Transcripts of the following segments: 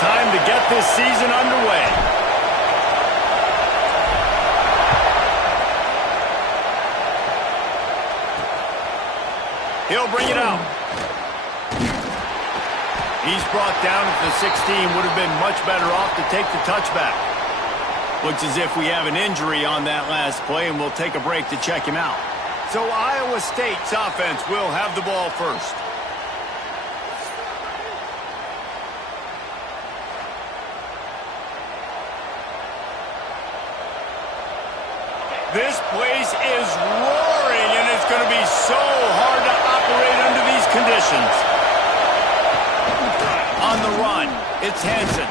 time to get this season underway. He'll bring it out. He's brought down at the 16. Would have been much better off to take the touchback. Looks as if we have an injury on that last play, and we'll take a break to check him out. So Iowa State's offense will have the ball first. This place is roaring, and it's going to be so hard to operate under these conditions. On the run, it's Hansen.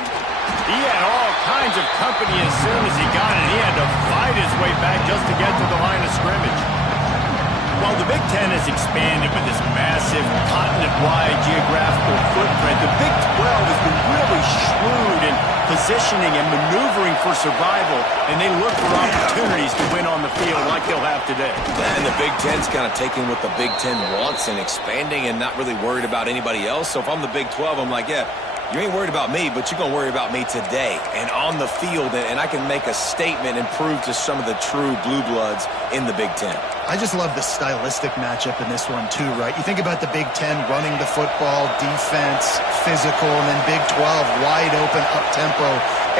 He had all kinds of company as soon as he got it. He had to fight his way back just to get to the line of scrimmage. While the Big Ten has expanded with this massive continent-wide geographical footprint, the Big 12 has been really shrewd in positioning and maneuvering for survival, and they look for opportunities to win on the field like they'll have today. And the Big Ten's kind of taking what the Big Ten wants and expanding and not really worried about anybody else. So if I'm the Big 12, I'm like, yeah, you ain't worried about me, but you're going to worry about me today and on the field, and I can make a statement and prove to some of the true blue bloods in the Big Ten. I just love the stylistic matchup in this one too, right? You think about the Big Ten running the football, defense, physical, and then Big 12 wide open, up-tempo,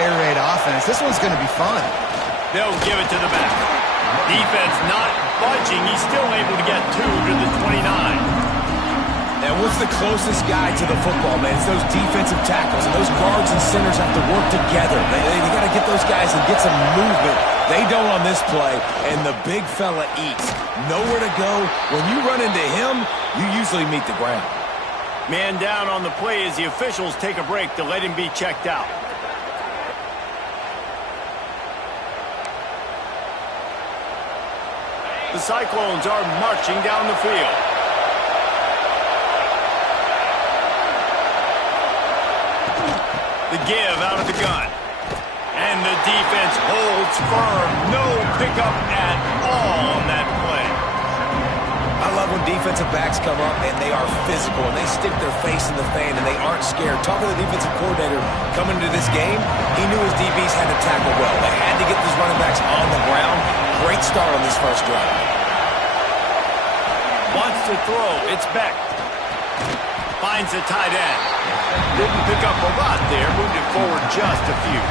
air raid offense. This one's going to be fun. They'll give it to the back. Defense not budging. He's still able to get 2 to the 29. And what's the closest guy to the football, man? It's those defensive tackles, and those guards and centers have to work together. They got to get those guys and get some movement. They don't on this play, and the big fella eats. Nowhere to go. When you run into him, you usually meet the ground. Man down on the play as the officials take a break to let him be checked out. The Cyclones are marching down the field. The give out of the gun. And the defense holds firm. No pickup at all on that play. I love when defensive backs come up and they are physical and they stick their face in the fan and they aren't scared. Talking to the defensive coordinator coming into this game, he knew his DBs had to tackle well. They had to get these running backs on the ground. Great start on this first drive. Wants to throw. It's Beck. Finds a tight end. Didn't pick up a lot there. Moved it forward just a few.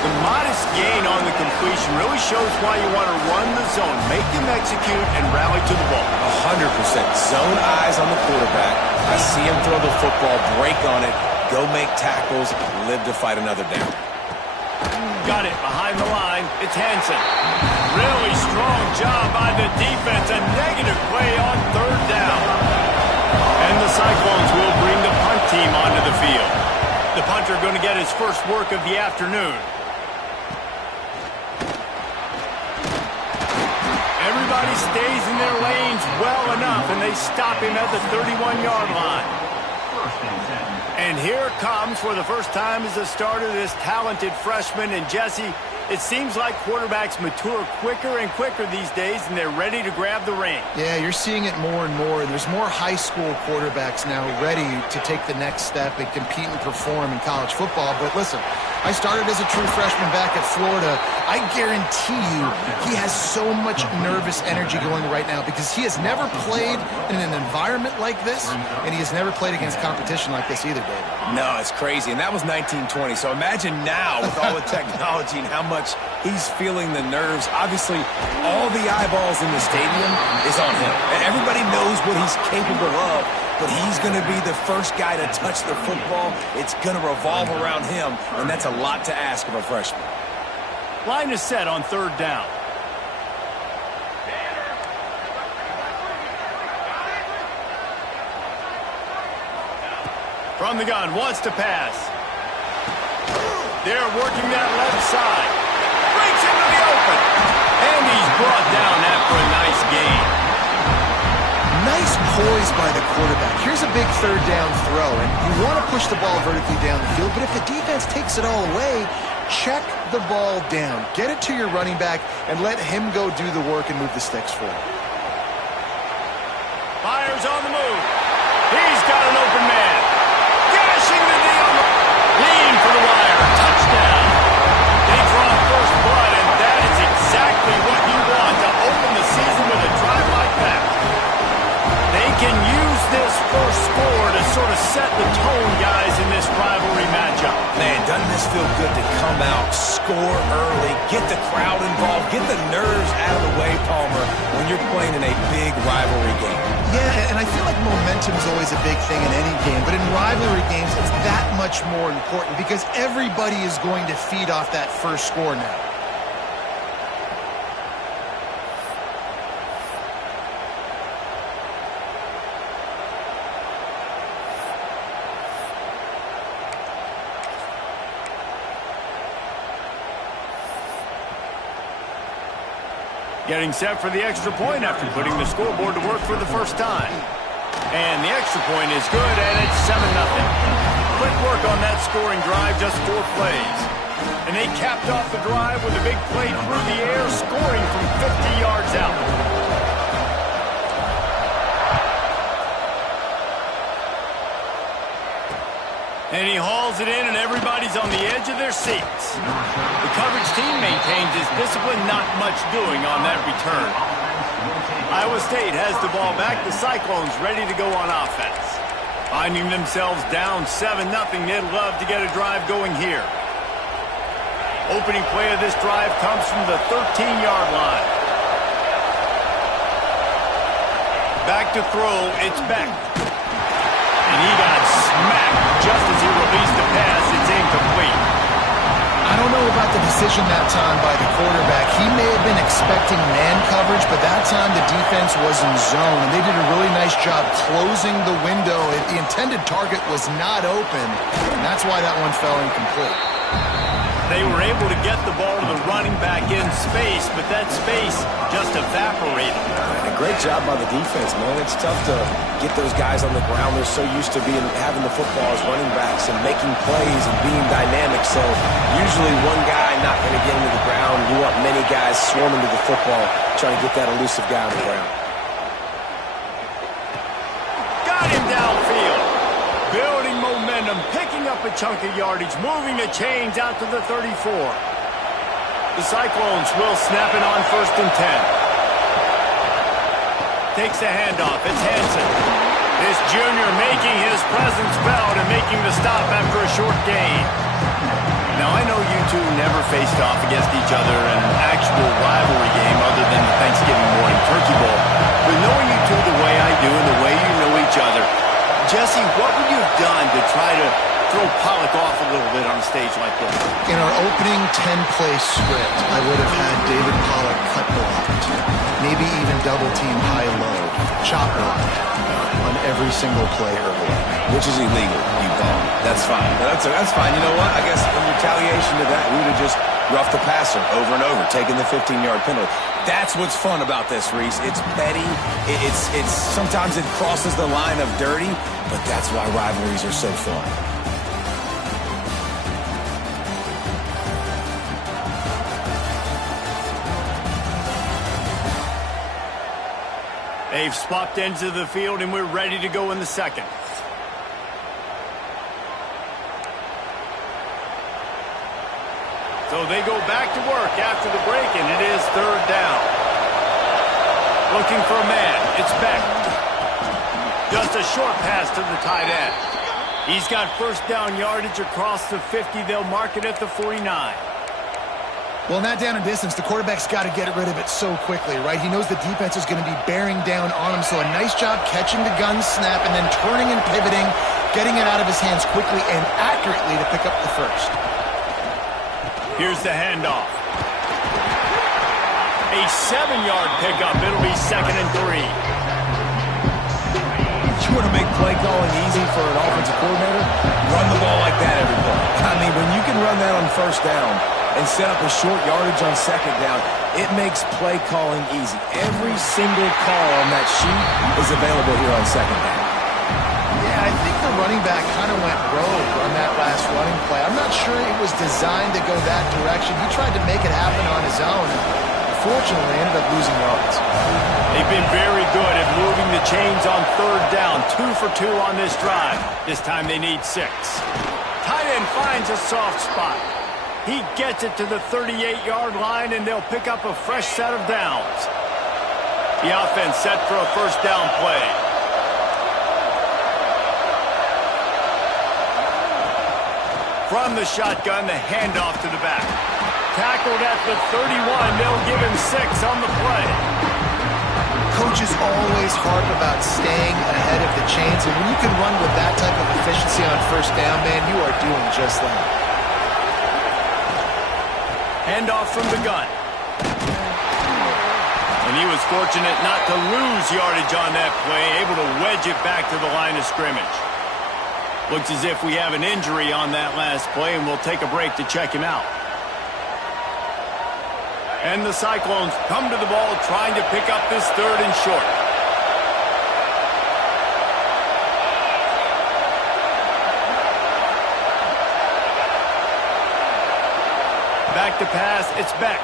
The modest gain on the completion really shows why you want to run the zone. Make them execute and rally to the ball. 100%. Zone eyes on the quarterback. I see him throw the football, break on it, go make tackles, live to fight another down. Got it behind the line. It's Hansen. Really strong job by the defense. A negative play on third down. And the Cyclones will bring the punt team onto the field. The punter going to get his first work of the afternoon. Everybody stays in their lanes well enough, and they stop him at the 31-yard line. And here comes, for the first time as a starter, this talented freshman. And Jesse, it seems like quarterbacks mature quicker and quicker these days, and they're ready to grab the reins. Yeah, you're seeing it more and more. There's more high school quarterbacks now ready to take the next step and compete and perform in college football. But listen, I started as a true freshman back at Florida. I guarantee you he has so much nervous energy going right now because he has never played in an environment like this, and he has never played against competition like this either, David. No, it's crazy, and that was 1920. So imagine now with all the technology and how much he's feeling the nerves. Obviously, all the eyeballs in the stadium is on him. And everybody knows what he's capable of, but he's going to be the first guy to touch the football. It's going to revolve around him, and that's a lot to ask of a freshman. Line is set on third down. From the gun, wants to pass. They're working that left side. Breaks into the open. And he's brought down after a nice gain. Nice poise by the quarterback. Here's a big third down throw, and you want to push the ball vertically down the field, but if the defense takes it all away, check the ball down. Get it to your running back and let him go do the work and move the sticks for you. Fires on the move. He's got an open man. Gashing the knee on the... must feel good to come out, score early, get the crowd involved, get the nerves out of the way, Palmer, when you're playing in a big rivalry game. Yeah, and I feel like momentum is always a big thing in any game, but in rivalry games, it's that much more important because everybody is going to feed off that first score now. Getting set for the extra point after putting the scoreboard to work for the first time. And the extra point is good, and it's 7-0. Quick work on that scoring drive, just 4 plays. And they capped off the drive with a big play through the air, scoring from 50 yards out. And he hauls it in, and everybody's on the edge of their seats. The coverage team maintains its discipline, not much doing on that return. Iowa State has the ball back. The Cyclones ready to go on offense. Finding themselves down 7-0, they'd love to get a drive going here. Opening play of this drive comes from the 13-yard line. Back to throw, it's Beck. And he got smacked just as he released the pass. It's incomplete. I don't know about the decision that time by the quarterback. He may have been expecting man coverage, but that time the defense was in zone, and they did a really nice job closing the window. The intended target was not open, and that's why that one fell incomplete. They were able to get the ball to the running back in space, but that space just evaporated. A great job by the defense, man. It's tough to get those guys on the ground. They're so used to having the football as running backs and making plays and being dynamic. So usually one guy not going to get into the ground. You want many guys swarming to the football, trying to get that elusive guy on the ground. Got him downfield. Building momentum, picking up a chunk of yardage, moving the chains out to the 34. The Cyclones will snap it on 1st and 10. Takes the handoff. It's Hansen. This junior making his presence felt and making the stop after a short gain. Now, I know you two never faced off against each other in an actual rivalry game other than the Thanksgiving morning Turkey Bowl. But knowing you two the way I do and the way you know each other, Jesse, what would you have done to try to throw Pollock off a little bit on a stage like this? In our opening 10-play script, I would have had David Pollock cut blocked, maybe even double-team high-low, chop blocked on every single play early. Which is illegal, you bum. That's fine. That's fine. You know what? I guess in retaliation to that, we would have just roughed the passer over and over, taking the 15-yard penalty. That's what's fun about this, Reese. It's petty. It's sometimes it crosses the line of dirty, but that's why rivalries are so fun. They've swapped ends of the field, and we're ready to go in the second. So they go back to work after the break, and it is 3rd down. Looking for a man. It's Beck. Just a short pass to the tight end. He's got 1st down yardage across the 50. They'll mark it at the 49. Well, in that down and distance, the quarterback's got to get rid of it so quickly, right? He knows the defense is going to be bearing down on him, so a nice job catching the gun snap and then turning and pivoting, getting it out of his hands quickly and accurately to pick up the 1st. Here's the handoff. A 7-yard pickup. It'll be 2nd and 3. You want to make play calling easy for an offensive coordinator? Run the ball like that every play. I mean, when you can run that on 1st down and set up a short yardage on 2nd down, it makes play calling easy. Every single call on that sheet is available here on 2nd down. Yeah, I think the running back kind of went rogue on that last running play. I'm not sure it was designed to go that direction. He tried to make it happen on his own, and unfortunately ended up losing yards. They've been very good at moving the chains on 3rd down. 2 for 2 on this drive. This time they need 6. Tight end finds a soft spot. He gets it to the 38-yard line, and they'll pick up a fresh set of downs. The offense set for a 1st down play. From the shotgun, the handoff to the back. Tackled at the 31. They'll give him 6 on the play. Coaches always harp about staying ahead of the chains, and when you can run with that type of efficiency on first down, man, you are doing just that. Handoff from the gun. And he was fortunate not to lose yardage on that play, able to wedge it back to the line of scrimmage. Looks as if we have an injury on that last play, and we'll take a break to check him out. And the Cyclones come to the ball trying to pick up this 3rd and short. Back to pass, it's Beck.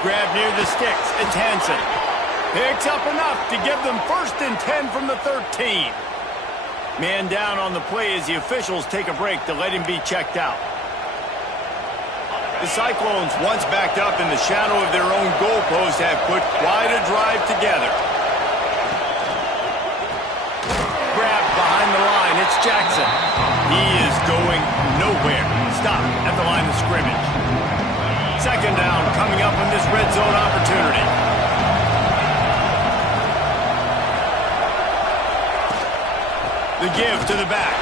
Grab near the sticks, it's Hansen. Picks up enough to give them 1st and 10 from the 13. Man down on the play as the officials take a break to let him be checked out. The Cyclones, once backed up in the shadow of their own goalpost, have put quite a drive together. Grabbed behind the line, it's Jackson. He is going nowhere. Stop at the line of scrimmage. 2nd down coming up in this red zone opportunity. The give to the back.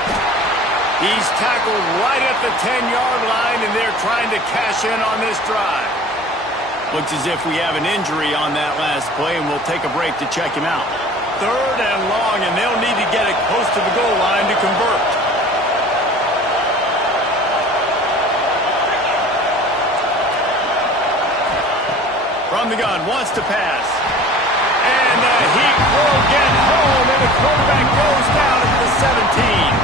He's tackled right at the 10-yard line, and they're trying to cash in on this drive. Looks as if we have an injury on that last play, and we'll take a break to check him out. 3rd and long, and they'll need to get it close to the goal line to convert. From the gun, wants to pass. And he will get home, and the quarterback goes down at the 17.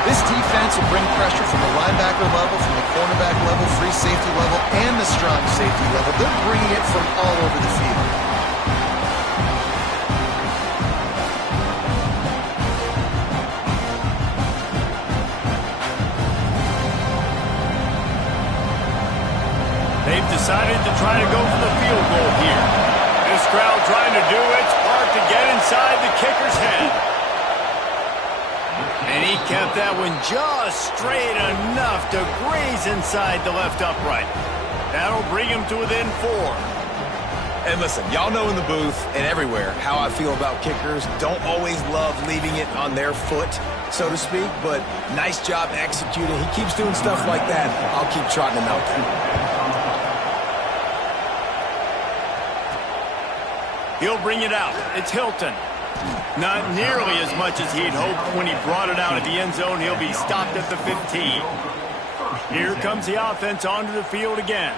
This defense will bring pressure from the linebacker level, from the cornerback level, free safety level, and the strong safety level. They're bringing it from all over the field. They've decided to try to go for the field goal here. This crowd trying to do its part to get inside the kicker's head. And he kept that one just straight enough to graze inside the left upright. That'll bring him to within 4. And listen, y'all know in the booth and everywhere how I feel about kickers. Don't always love leaving it on their foot, so to speak, but nice job executing. He keeps doing stuff like that. I'll keep trotting him out there. He'll bring it out. It's Hilton. Not nearly as much as he'd hoped when he brought it out of the end zone. He'll be stopped at the 15. Here comes the offense onto the field again.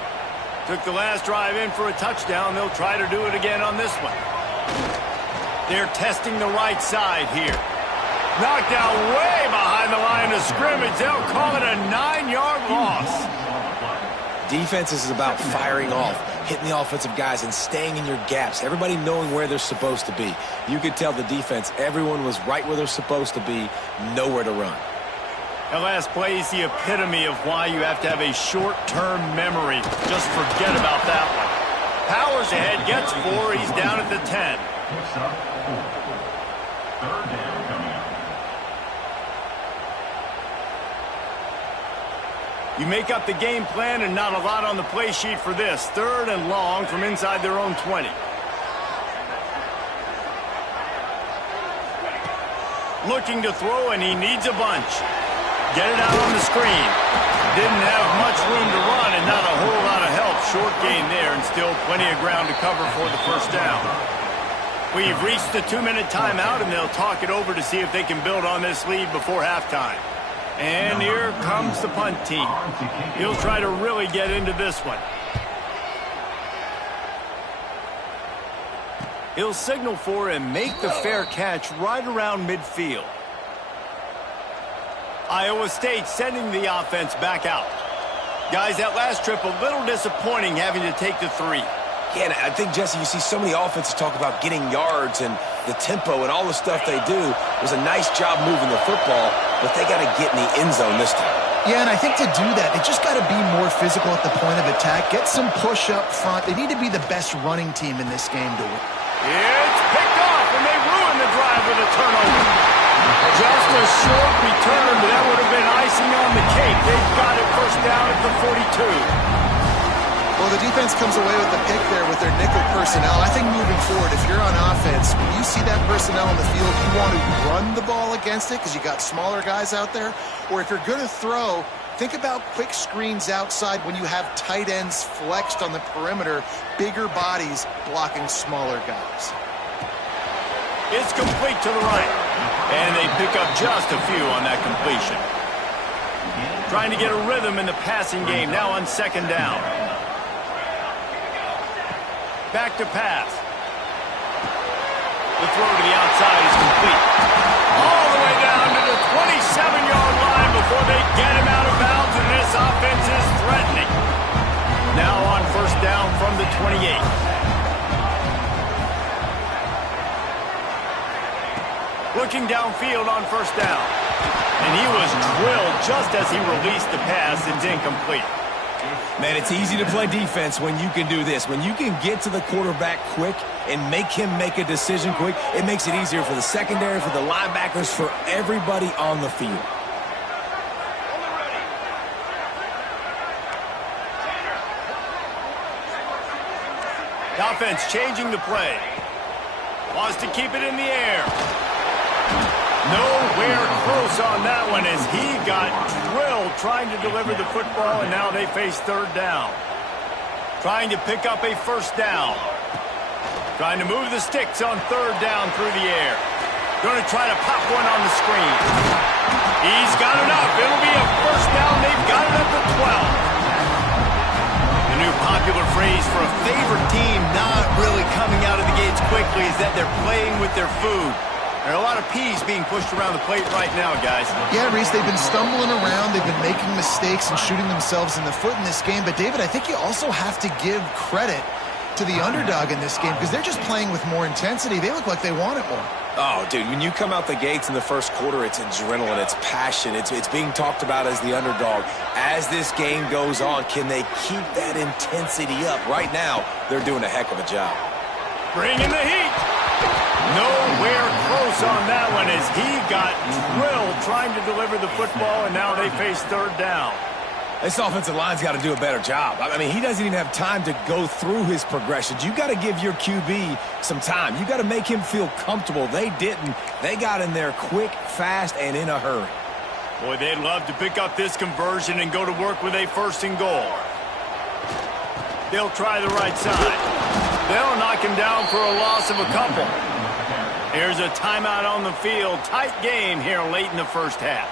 Took the last drive in for a touchdown. They'll try to do it again on this one. They're testing the right side here. Knocked down way behind the line of scrimmage. They'll call it a 9-yard loss. Defense is about firing off, hitting the offensive guys, and staying in your gaps. Everybody knowing where they're supposed to be. You could tell the defense, everyone was right where they're supposed to be, nowhere to run. That last play is the epitome of why you have to have a short-term memory. Just forget about that one. Powers ahead, gets 4. He's down at the 10. You make up the game plan and not a lot on the play sheet for this. 3rd and long from inside their own 20. Looking to throw, and he needs a bunch. Get it out on the screen. Didn't have much room to run and not a whole lot of help. Short gain there and still plenty of ground to cover for the 1st down. We've reached the 2-minute timeout, and they'll talk it over to see if they can build on this lead before halftime. And here comes the punt team. He'll try to really get into this one. He'll signal for and make the fair catch right around midfield. Iowa State sending the offense back out. Guys, that last trip a little disappointing having to take the 3. Yeah, and I think, Jesse, you see so many offenses talk about getting yards and the tempo and all the stuff they do. It was a nice job moving the football, but they got to get in the end zone this time. Yeah, and I think to do that, they just got to be more physical at the point of attack, get some push up front. They need to be the best running team in this game to win. It's picked off, and they ruin the drive with a turnover. Just a short return, but that would have been icing on the cake. They've got it first down at the 42. Well, the defense comes away with the pick there with their nickel personnel. I think moving forward, if you're on offense, when you see that personnel in the field, you want to run the ball against it because you got smaller guys out there. Or if you're going to throw, think about quick screens outside when you have tight ends flexed on the perimeter, bigger bodies blocking smaller guys. It's complete to the right. And they pick up just a few on that completion. Trying to get a rhythm in the passing game, now on second down. Back to pass. The throw to the outside is complete. All the way down to the 27-yard line before they get him out of bounds, and this offense is threatening. Now on first down from the 28. Looking downfield on first down. And he was drilled just as he released the pass. It's incomplete. Man, it's easy to play defense when you can do this. When you can get to the quarterback quick and make him make a decision quick, it makes it easier for the secondary, for the linebackers, for everybody on the field. The offense changing the play. Wants to keep it in the air. Nowhere close on that one as he got drilled trying to deliver the football, and now they face third down. Trying to pick up a first down. Trying to move the sticks on third down through the air. Going to try to pop one on the screen. He's got it up. It'll be a first down. They've got it up to 12. The new popular phrase for a favorite team not really coming out of the gates quickly is that they're playing with their food. There are a lot of peas being pushed around the plate right now, guys. Yeah, Reese, they've been stumbling around. They've been making mistakes and shooting themselves in the foot in this game. But, David, I think you also have to give credit to the underdog in this game because they're just playing with more intensity. They look like they want it more. Oh, dude, when you come out the gates in the first quarter, it's adrenaline, it's passion, it's being talked about as the underdog. As this game goes on, can they keep that intensity up? Right now, they're doing a heck of a job. Bringing the heat. Nowhere close on that one as he got drilled trying to deliver the football, and now they face third down. This offensive line's got to do a better job. I mean, he doesn't even have time to go through his progressions. You got to give your QB some time. You got to make him feel comfortable. They didn't. They got in there quick, fast, and in a hurry. Boy, they'd love to pick up this conversion and go to work with a first and goal. They'll try the right side. They'll knock him down for a loss of a couple. Here's a timeout on the field. Tight game here late in the first half.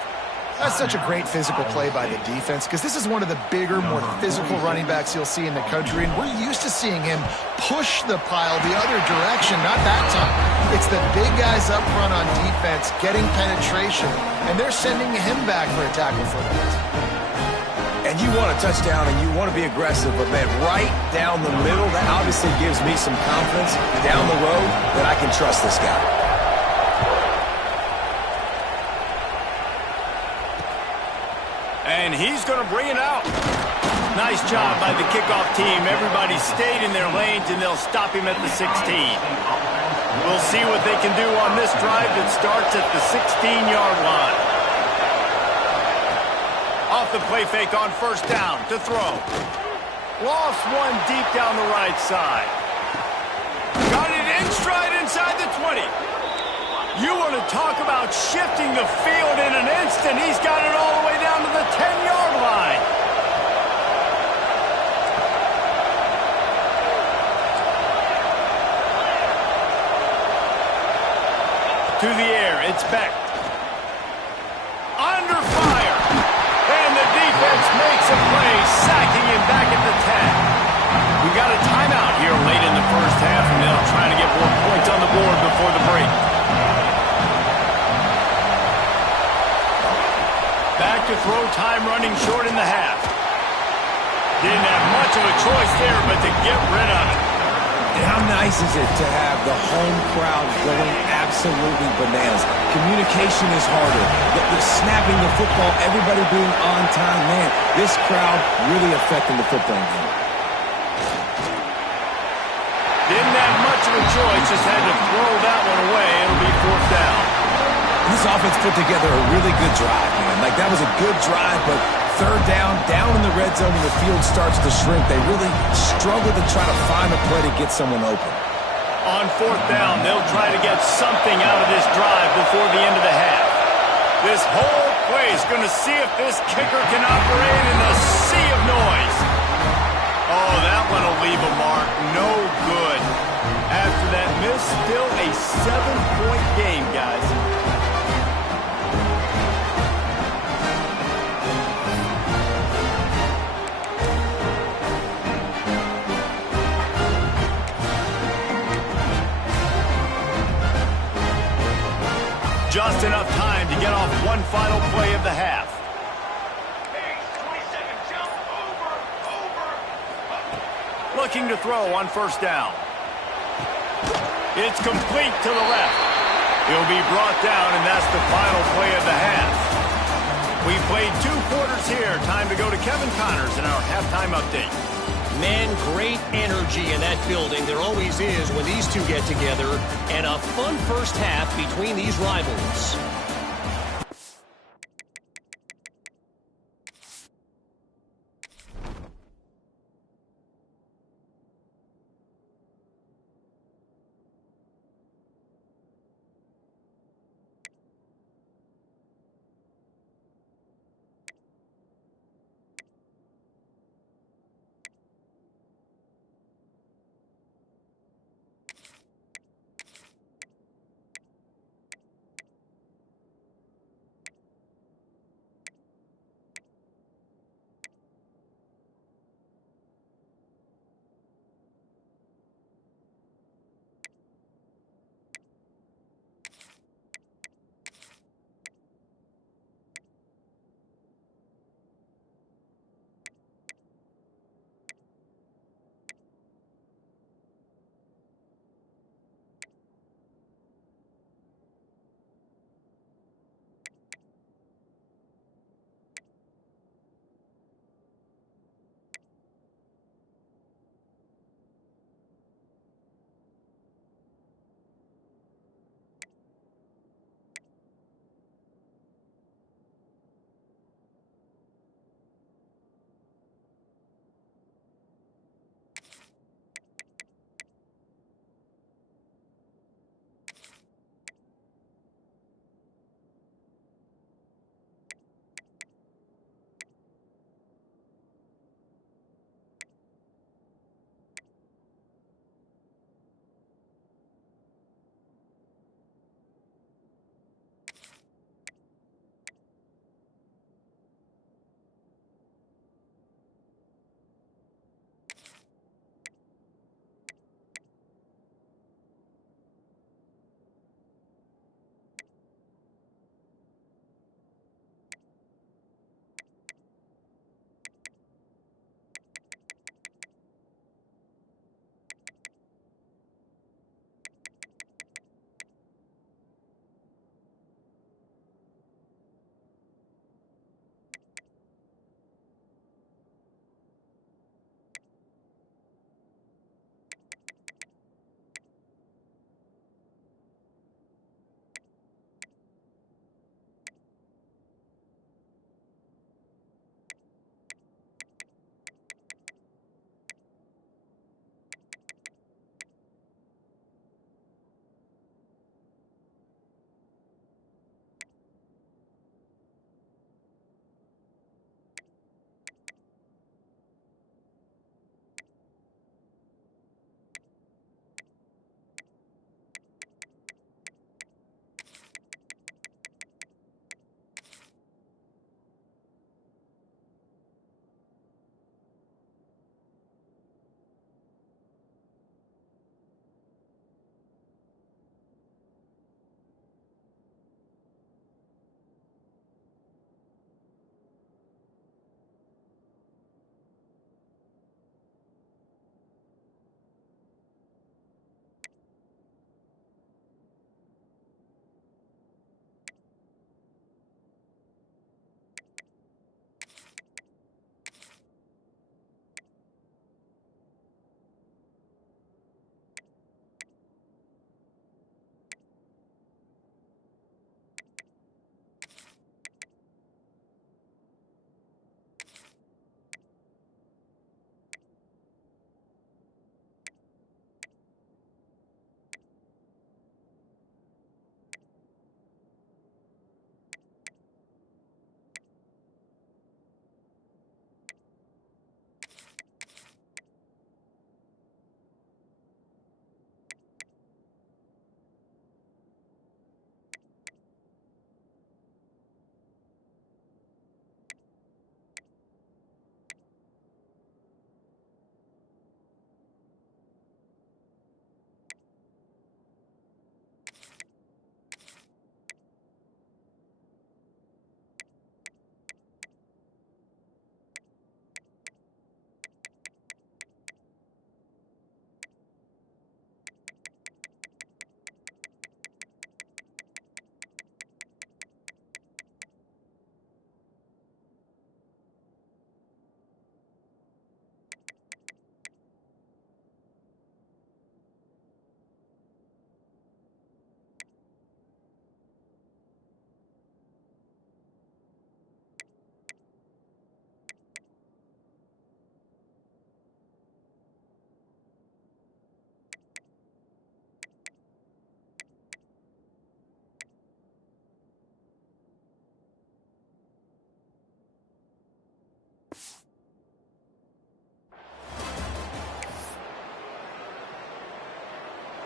That's such a great physical play by the defense because this is one of the bigger, more physical running backs you'll see in the country, and we're used to seeing him push the pile the other direction, not that time. It's the big guys up front on defense getting penetration, and they're sending him back for a tackle for loss. And you want a touchdown and you want to be aggressive, but, man, right down the middle, that obviously gives me some confidence down the road that I can trust this guy. And he's going to bring it out. Nice job by the kickoff team. Everybody stayed in their lanes, and they'll stop him at the 16. We'll see what they can do on this drive that starts at the 16-yard line. Off the play fake on first down to throw. Lost one deep down the right side. Got it in stride inside the 20. You want to talk about shifting the field in an instant. He's got it all the way down to the 10-yard line. To the air, it's Beck. Under fire. And the defense makes a play, sacking him back at the 10. We got a timeout here late in the first half, and they'll try to get more points on the board before the break. Back to throw, time running short in the half. Didn't have much of a choice there, but to get rid of it. And how nice is it to have the home crowd going absolutely bananas? Communication is harder. The snapping the football, everybody being on time. Man, this crowd really affecting the football game. Didn't have much of a choice, just had to throw that one away. It'll be fourth down. This this offense put together a really good drive, man. Like, that was a good drive, but third down in the red zone, and the field starts to shrink. They really struggle to try to find a play to get someone open. On fourth down, they'll try to get something out of this drive before the end of the half. This whole play is going to see if this kicker can operate in a sea of noise. Oh, that one will leave a mark. No good. After that miss, still a 7-point game, guys. Just enough time to get off one final play of the half. Looking to throw on first down. It's complete to the left. He'll be brought down, and that's the final play of the half. We played 2 quarters here. Time to go to Kevin Connors in our halftime update. Man, great energy in that building. There always is when these two get together. And a fun first half between these rivals.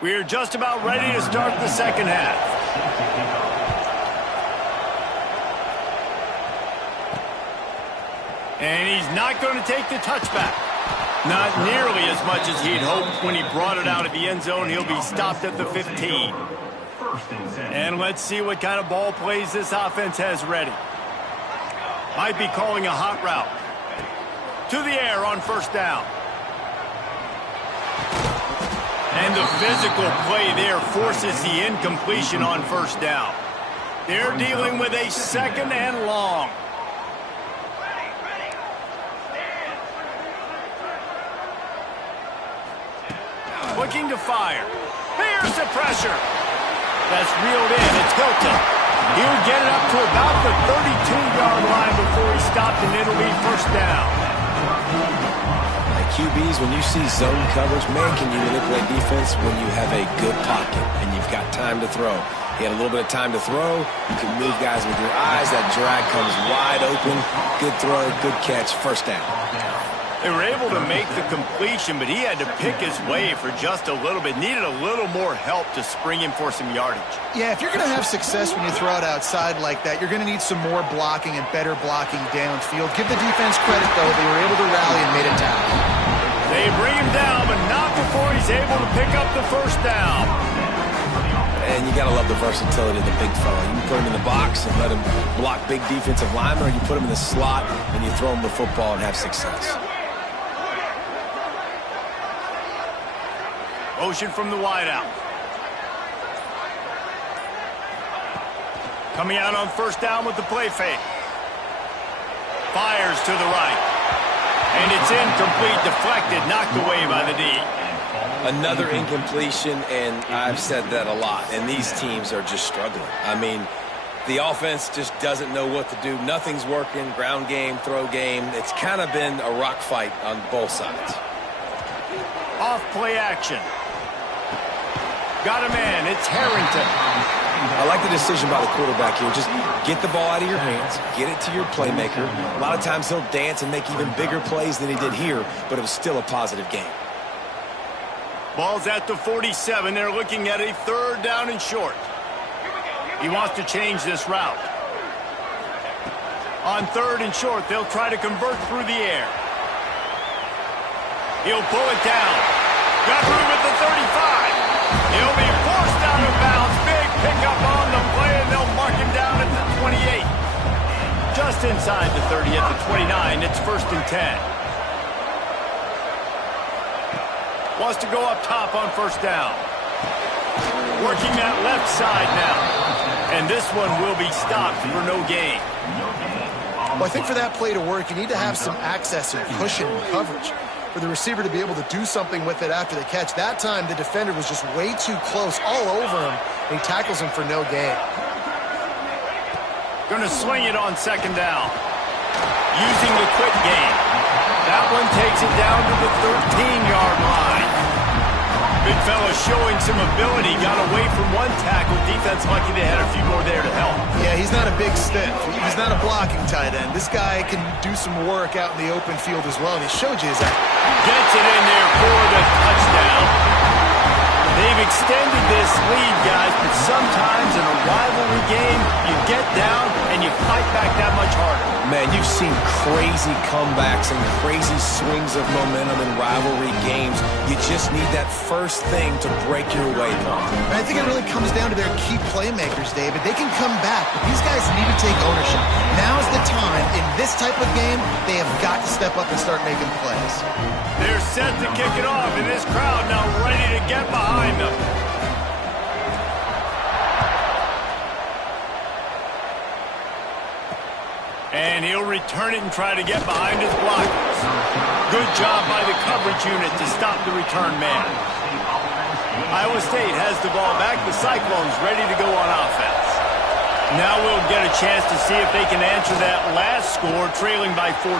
We're just about ready to start the second half. And he's not going to take the touchback. Not nearly as much as he'd hoped when he brought it out of the end zone. He'll be stopped at the 15. And let's see what kind of ball plays this offense has ready. Might be calling a hot route. To the air on first down. And the physical play there forces the incompletion on first down. They're dealing with a second and long. Looking to fire. Here's the pressure. That's reeled in. It's Hilton. He would get it up to about the 32-yard line before he stopped, and it'll be first down. QBs, when you see zone coverage, man, can you manipulate defense when you have a good pocket and you've got time to throw. He had a little bit of time to throw. You can move guys with your eyes. That drag comes wide open. Good throw, good catch, first down. They were able to make the completion, but he had to pick his way for just a little bit. Needed a little more help to spring him for some yardage. Yeah, if you're going to have success when you throw it outside like that, you're going to need some more blocking and better blocking downfield. Give the defense credit, though. They were able to rally and made a tackle. They bring him down, but not before he's able to pick up the first down. And you got to love the versatility of the big fella. You can put him in the box and let him block big defensive linemen, or you put him in the slot and you throw him the football and have success. Motion from the wideout. Coming out on first down with the play fake. Fires to the right. And it's incomplete, deflected, knocked away by the D. Another incompletion, and I've said that a lot, and these teams are just struggling. I mean, the offense just doesn't know what to do. Nothing's working, ground game, throw game. It's kind of been a rock fight on both sides. Off play action. Got him in. It's Harrington. I like the decision by the quarterback here. Just get the ball out of your hands, get it to your playmaker. A lot of times he'll dance and make even bigger plays than he did here, but it was still a positive game. Ball's at the 47. They're looking at a third down and short. He wants to change this route. On third and short, they'll try to convert through the air. He'll pull it down. Got room at the 35. He'll be forced out of bounds. Big pickup on the play, and they'll mark him down at the 28. Just inside the 30 at the 29. It's first and 10. Wants to go up top on first down. Working that left side now. And this one will be stopped for no gain. Well, I think for that play to work, you need to have some access and cushion and coverage for the receiver to be able to do something with it after the catch. That time, the defender was just way too close, all over him, and he tackles him for no gain. Going to swing it on second down. Using the quick game. That one takes it down to the 13-yard line. Big fella showing some ability. Got away from one tackle. Defense lucky they had a few more there to help. Yeah, he's not a big stiff. He's not a blocking tight end. This guy can do some work out in the open field as well, and he showed you his act. Gets it in there for the touchdown. They've extended this lead, guys, but sometimes in a rivalry game, you get down and you fight back that much harder. Man, you've seen crazy comebacks and crazy swings of momentum in rivalry games. You just need that first thing to break your way, Paul. And I think it really comes down to their key playmakers, David. They can come back, but these guys need to take ownership. Now's the time. In this type of game, they have got to step up and start making plays. They're set to kick it off, and this crowd now ready to get behind them. And he'll return it and try to get behind his blockers. Good job by the coverage unit to stop the return man. Iowa State has the ball back. The Cyclones ready to go on offense. Now we'll get a chance to see if they can answer that last score, trailing by 14,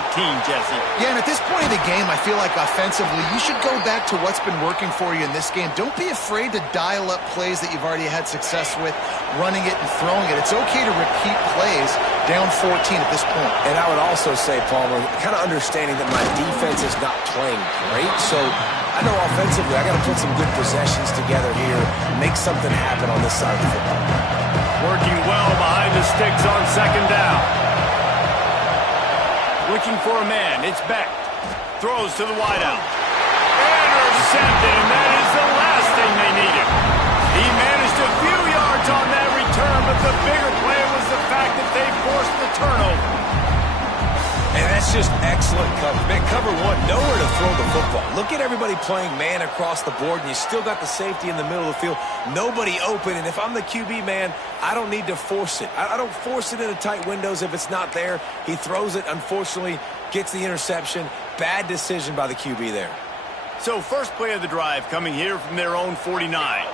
Jesse. Yeah, and at this point of the game, I feel like offensively, you should go back to what's been working for you in this game. Don't be afraid to dial up plays that you've already had success with, running it and throwing it. It's okay to repeat plays down 14 at this point. And I would also say, Palmer, kind of understanding that my defense is not playing great, so I know offensively I got to put some good possessions together here, make something happen on this side of the football. Working well behind the sticks on second down. Looking for a man. It's Beck. Throws to the wideout. Intercepted, and that is the last thing they needed. He managed a few yards on that return, but the bigger play was the fact that they forced the turnover. And that's just excellent coverage. Man, cover one, nowhere to throw the football. Look at everybody playing man across the board, and you still got the safety in the middle of the field. Nobody open, and if I'm the QB, man, I don't need to force it. I don't force it into tight windows if it's not there. He throws it, unfortunately, gets the interception. Bad decision by the QB there. So first play of the drive coming here from their own 49.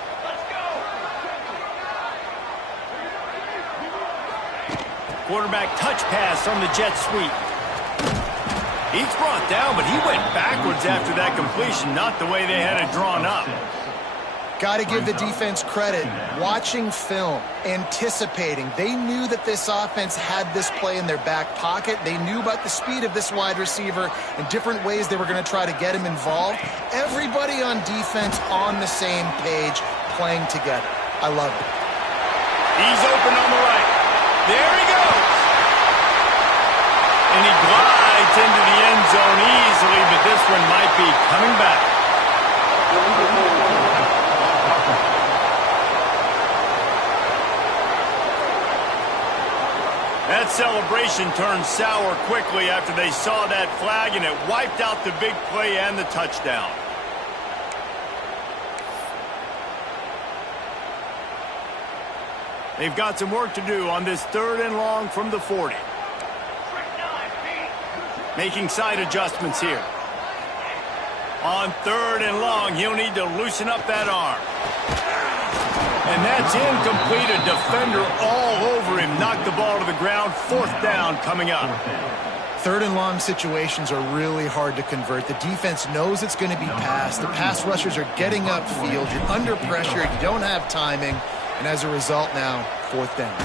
Quarterback touch pass on the jet sweep. He's brought down, but he went backwards after that completion, not the way they had it drawn up. Got to give the defense credit. Watching film, anticipating. They knew that this offense had this play in their back pocket. They knew about the speed of this wide receiver and different ways they were going to try to get him involved. Everybody on defense on the same page, playing together. I love it. He's open on the right. There he goes. And he glides into the end zone easily, but this one might be coming back. That celebration turned sour quickly after they saw that flag, and it wiped out the big play and the touchdown. They've got some work to do on this 3rd and long from the 40. Making side adjustments here. On 3rd and long, he'll need to loosen up that arm. And that's incomplete. A defender all over him. Knocked the ball to the ground. 4th down coming up. 3rd and long situations are really hard to convert. The defense knows it's going to be passed. The pass rushers are getting upfield. You're under pressure. You don't have timing. And as a result now, 4th down.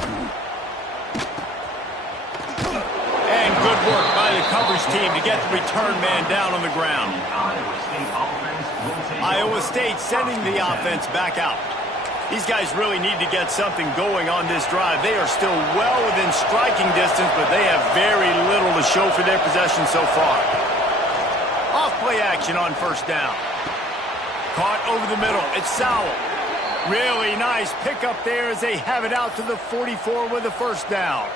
And good work by the coverage team to get the return man down on the ground. Iowa State sending the offense back out. These guys really need to get something going on this drive. They are still well within striking distance, but they have very little to show for their possession so far. Off-play action on 1st down. Caught over the middle. It's Sowell. Really nice pickup there as they have it out to the 44 with a 1st down.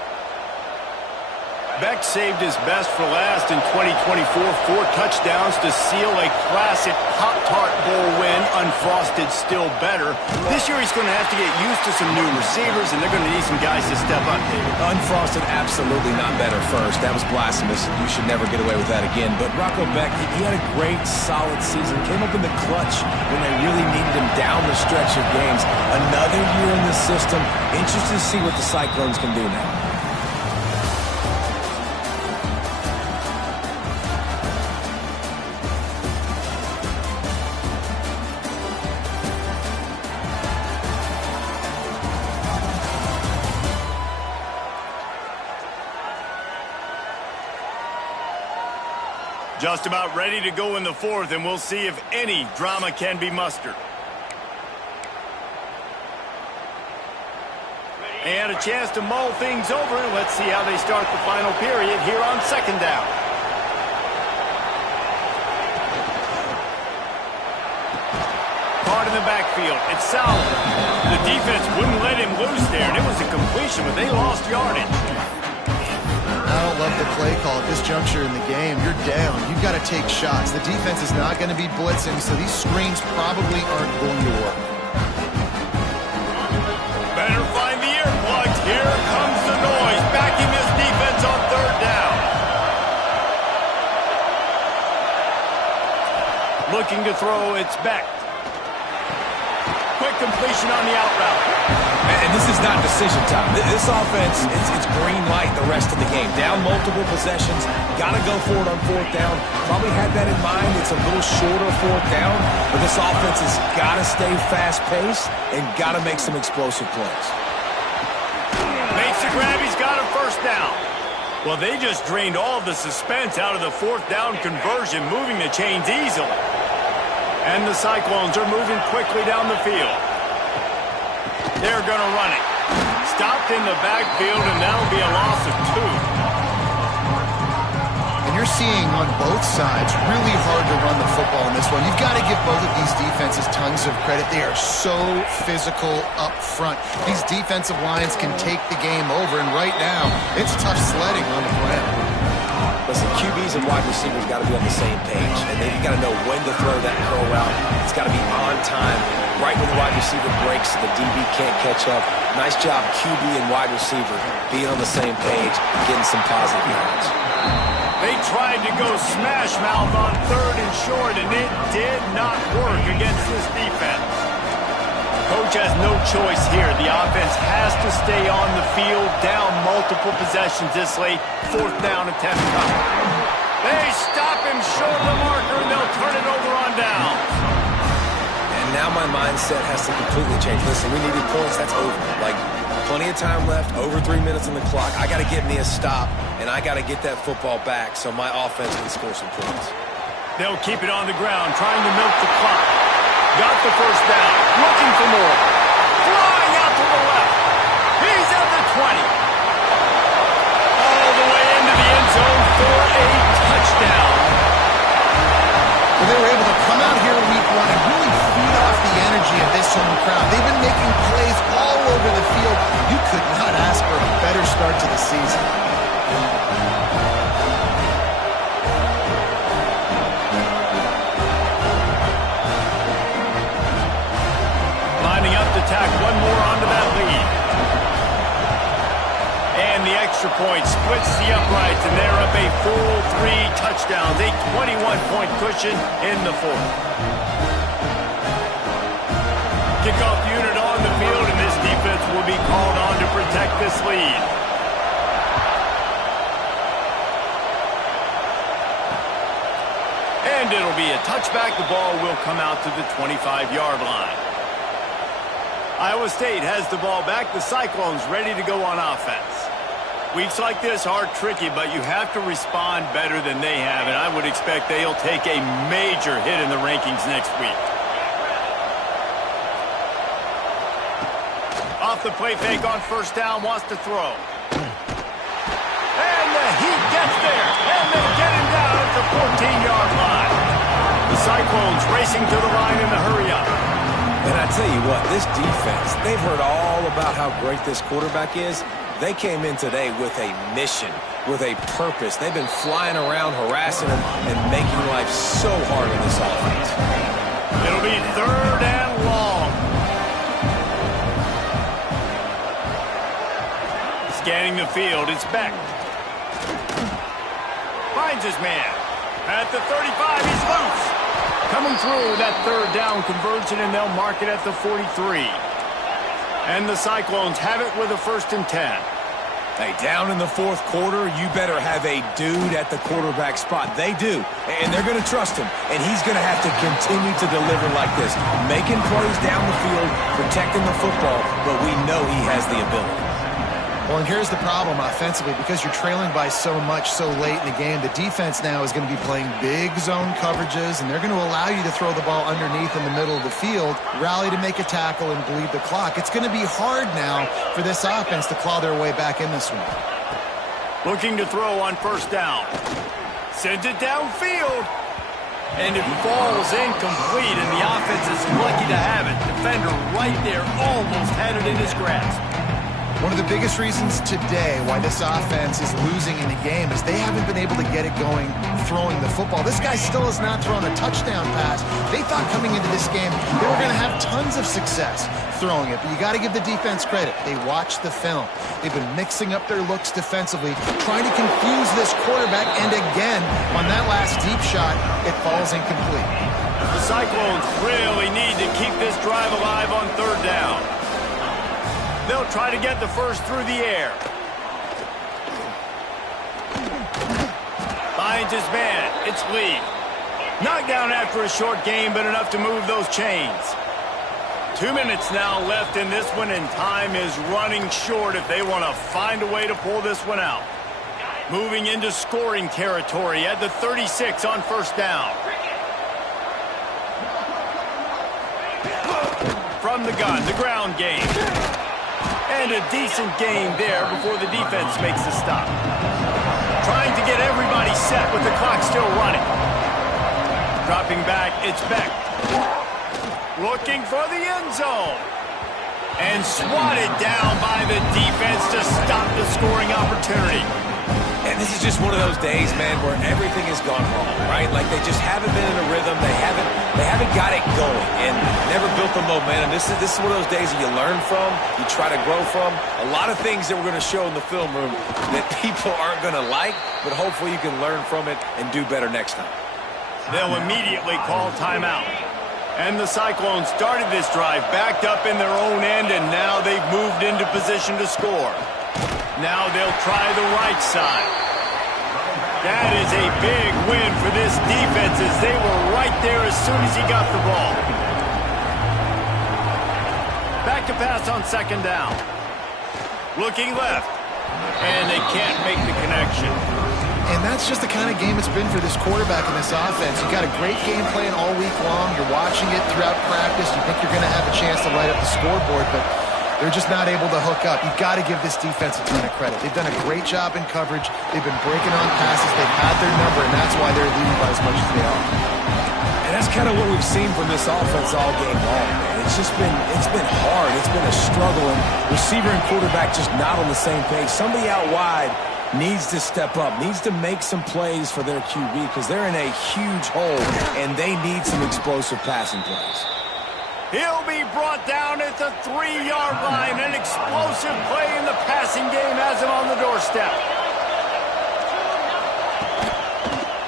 Beck saved his best for last in 2024. 4 touchdowns to seal a classic Pop-Tart Bowl win. Unfrosted still better. This year he's going to have to get used to some new receivers, and they're going to need some guys to step up, David. Unfrosted, absolutely not better first. That was blasphemous. You should never get away with that again. But Rocco Beck, he had a great, solid season. Came up in the clutch when they really needed him down the stretch of games. Another year in the system. Interested to see what the Cyclones can do now. Just about ready to go in the 4th, and we'll see if any drama can be mustered. And a chance to mull things over. Let's see how they start the final period here on 2nd down. Caught in the backfield. It's Sowell. The defense wouldn't let him loose there, and it was a completion, but they lost yardage. I don't love the play call at this juncture in the game. You're down. You've got to take shots. The defense is not going to be blitzing, so these screens probably aren't going to work. Better find the earplugs. Here comes the noise. Backing this defense on 3rd down. Looking to throw, it's Beck. quick completion on the out route. And this is not decision time. This offense, it's green light the rest of the game. Down multiple possessions, got to go for it on fourth down. Probably had that in mind. It's a little shorter fourth down, but this offense has got to stay fast-paced and got to make some explosive plays. Makes the grab. He's got a first down. Well, they just drained all of the suspense out of the fourth down conversion, moving the chains easily. And the Cyclones are moving quickly down the field. They're going to run it. Stopped in the backfield, and that'll be a loss of 2. And you're seeing on both sides really hard to run the football in this one. You've got to give both of these defenses tons of credit. They are so physical up front. These defensive lines can take the game over, and right now, it's tough sledding on the ground. Listen, QBs and wide receivers got to be on the same page, and they've got to know when to throw that curl route. It's got to be on time, right when the wide receiver breaks so the DB can't catch up. Nice job, QB and wide receiver, being on the same page, getting some positive yards. They tried to go smash mouth on 3rd and short, and it did not work against this defense. Coach has no choice here. The offense has to stay on the field, down multiple possessions this late. 4th down attempt coming. They stop him short of the marker, and they'll turn it over on down. And now my mindset has to completely change. Listen, we needed points. That's over. Like, plenty of time left, over 3 minutes on the clock. I got to get me a stop, and I got to get that football back so my offense can score some points. They'll keep it on the ground, trying to milk the clock. Got the first down, looking for more. Flying out to the left. He's at the 20. All the way into the end zone for a touchdown. Well, they were able to come out here week 1 and really feed off the energy of this home crowd. They've been making plays all over the field. You could not ask for a better start to the season. Lining up to tack one more onto that lead. And the extra point splits the uprights, and they're up a full 3 touchdowns, a 21-point cushion in the 4th. Kickoff unit on the field, and this defense will be called on to protect this lead. And it'll be a touchback. The ball will come out to the 25-yard line. Iowa State has the ball back. The Cyclones ready to go on offense. Weeks like this are tricky, but you have to respond better than they have, and I would expect they'll take a major hit in the rankings next week. Off the play fake on first down, wants to throw. And the heat gets there, and they get him down at the 14-yard line. The Cyclones racing to the line in the hurry-up. And I tell you what, this defense, they've heard all about how great this quarterback is. They came in today with a mission, with a purpose. They've been flying around, harassing him, and making life so hard on this offense. It'll be 3rd and long. Scanning the field, it's Beck. Finds his man. At the 35, he's loose. Coming through that 3rd down conversion, and they'll mark it at the 43. And the Cyclones have it with a 1st and 10. Hey, down in the 4th quarter, you better have a dude at the quarterback spot. They do, and they're going to trust him. And he's going to have to continue to deliver like this, making plays down the field, protecting the football, but we know he has the ability. Well, and here's the problem offensively. Because you're trailing by so much so late in the game, the defense now is going to be playing big zone coverages, and they're going to allow you to throw the ball underneath in the middle of the field, rally to make a tackle, and bleed the clock. It's going to be hard now for this offense to claw their way back in this one. Looking to throw on first down. Sends it downfield. And it falls incomplete, and the offense is lucky to have it. Defender right there almost had it in his grasp. One of the biggest reasons today why this offense is losing in the game is they haven't been able to get it going throwing the football. This guy still has not thrown a touchdown pass. They thought coming into this game they were going to have tons of success throwing it, but you got to give the defense credit. They watched the film. They've been mixing up their looks defensively, trying to confuse this quarterback, and again, on that last deep shot, it falls incomplete. The Cyclones really need to keep this drive alive on third down. They'll try to get the first through the air. Finds his man. It's Lee. Knocked down after a short game, but enough to move those chains. 2 minutes now left in this one, and time is running short if they want to find a way to pull this one out. Moving into scoring territory at the 36 on first down. From the gun, the ground game. And a decent game there before the defense makes the stop. Trying to get everybody set with the clock still running. Dropping back, it's Beck. Looking for the end zone. And swatted down by the defense to stop the scoring opportunity. And this is just one of those days, man, where everything has gone wrong, right? Like they just haven't been in a rhythm. They haven't got it going and never built the momentum. This is one of those days that you learn from, you try to grow from. A lot of things that we're going to show in the film room that people aren't going to like, but hopefully you can learn from it and do better next time. They'll immediately call timeout. And the Cyclones started this drive backed up in their own end, and now they've moved into position to score. Now they'll try the right side. That is a big win for this defense as they were right there as soon as he got the ball. Back to pass on second down. Looking left. And they can't make the connection. And that's just the kind of game it's been for this quarterback in this offense. You've got a great game plan all week long. You're watching it throughout practice. You think you're going to have a chance to light up the scoreboard, but they're just not able to hook up. You've got to give this defense a ton of credit. They've done a great job in coverage. They've been breaking on passes. They've had their number, and that's why they're leading by as much as they are. And that's kind of what we've seen from this offense all game long, man. It's been hard. It's been a struggle, and receiver and quarterback just not on the same page. Somebody out wide needs to step up, needs to make some plays for their QB because they're in a huge hole, and they need some explosive passing plays. He'll be brought down at the 3-yard line. An explosive play in the passing game has him on the doorstep.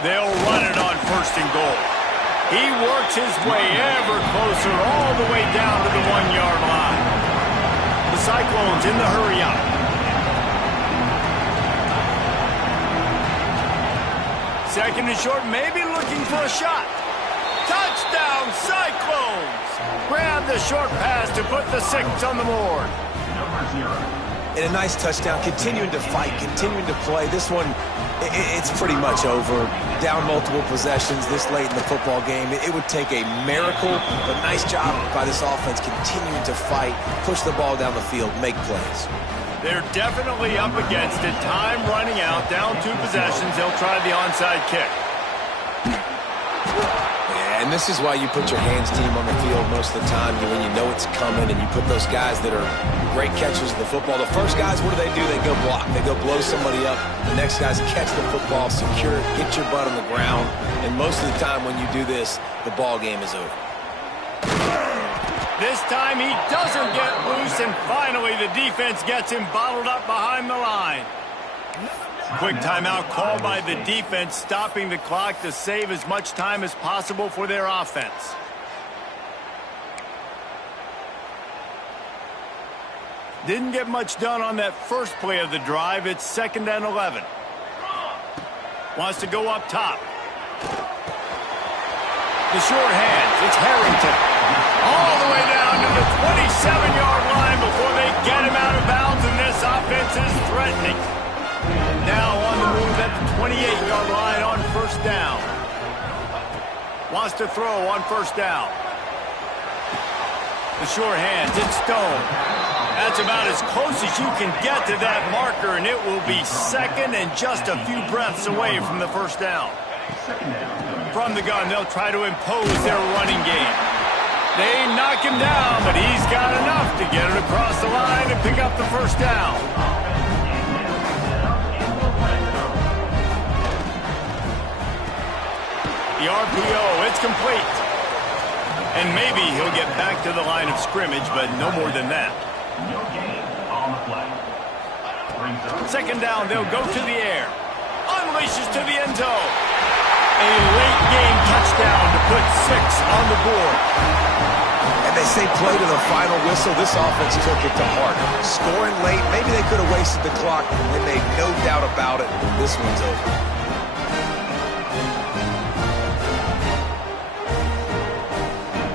They'll run it on first and goal. He works his way ever closer all the way down to the 1-yard line. The Cyclones in the hurry up. Second and short, maybe looking for a shot. Touchdown, Cyclones! Grab the short pass to put the 6 on the board. And a nice touchdown, continuing to fight, continuing to play. This one, it's pretty much over. Down multiple possessions this late in the football game. It would take a miracle, but nice job by this offense continuing to fight, push the ball down the field, make plays. They're definitely up against it. Time running out, down 2 possessions. They'll try the onside kick. And this is why you put your hands team on the field most of the time when you know it's coming, and you put those guys that are great catchers of the football. The first guys, what do? They go block. They go blow somebody up. The next guys catch the football, secure it, get your butt on the ground. And most of the time when you do this, the ball game is over. This time he doesn't get loose, and finally the defense gets him bottled up behind the line. Quick timeout called by the defense, stopping the clock to save as much time as possible for their offense. Didn't get much done on that first play of the drive. It's 2nd and 11. Wants to go up top. The short hands, it's Harrington. All the way down to the 27-yard line before they get him out of bounds, and this offense is threatening. Now on the move at the 28-yard line on first down. Wants to throw on first down. The short hands, it's Stone. That's about as close as you can get to that marker, and it will be second and just a few breaths away from the first down. From the gun, they'll try to impose their running game. They knock him down, but he's got enough to get it across the line and pick up the first down. The RPO, it's complete. And maybe he'll get back to the line of scrimmage, but no more than that. Second down, they'll go to the air. Unleashes to the end zone. A late game touchdown to put 6 on the board. And they say play to the final whistle. This offense took it to heart. Scoring late, maybe they could have wasted the clock. They made no doubt about it. This one's over.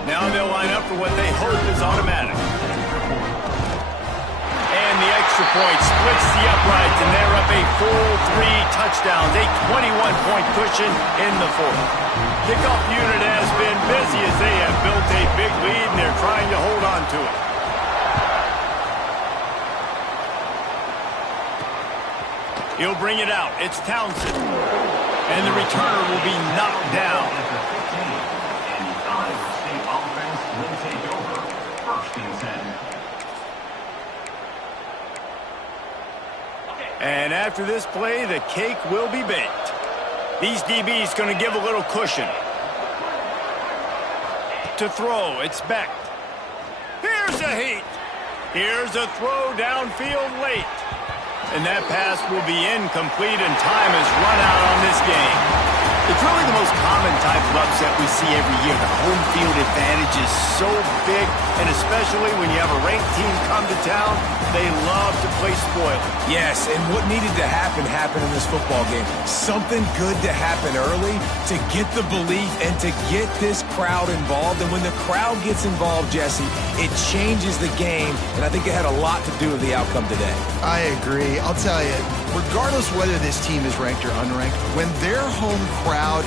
Now they'll line up for what they hope is automatic. And the extra point splits the uprights, and they're up a full 3 touchdowns, a 21-point cushion in the fourth. Kickoff unit has been busy as they have built a big lead, and they're trying to hold on to it. He'll bring it out. It's Townsend. And the returner will be knocked down. And after this play, the cake will be baked. These DBs going to give a little cushion. To throw, it's Beck. Here's a heat. Here's a throw downfield late. And that pass will be incomplete, and time has run out on this game. It's really the most common type of upset we see every year. The home field advantage is so big, and especially when you have a ranked team come to town, they love to play spoiler. Yes, and what needed to happen happened in this football game. Something good to happen early to get the belief and to get this crowd involved. And when the crowd gets involved, Jesse, it changes the game, and I think it had a lot to do with the outcome today. I agree. I'll tell you, regardless whether this team is ranked or unranked, when their home crowd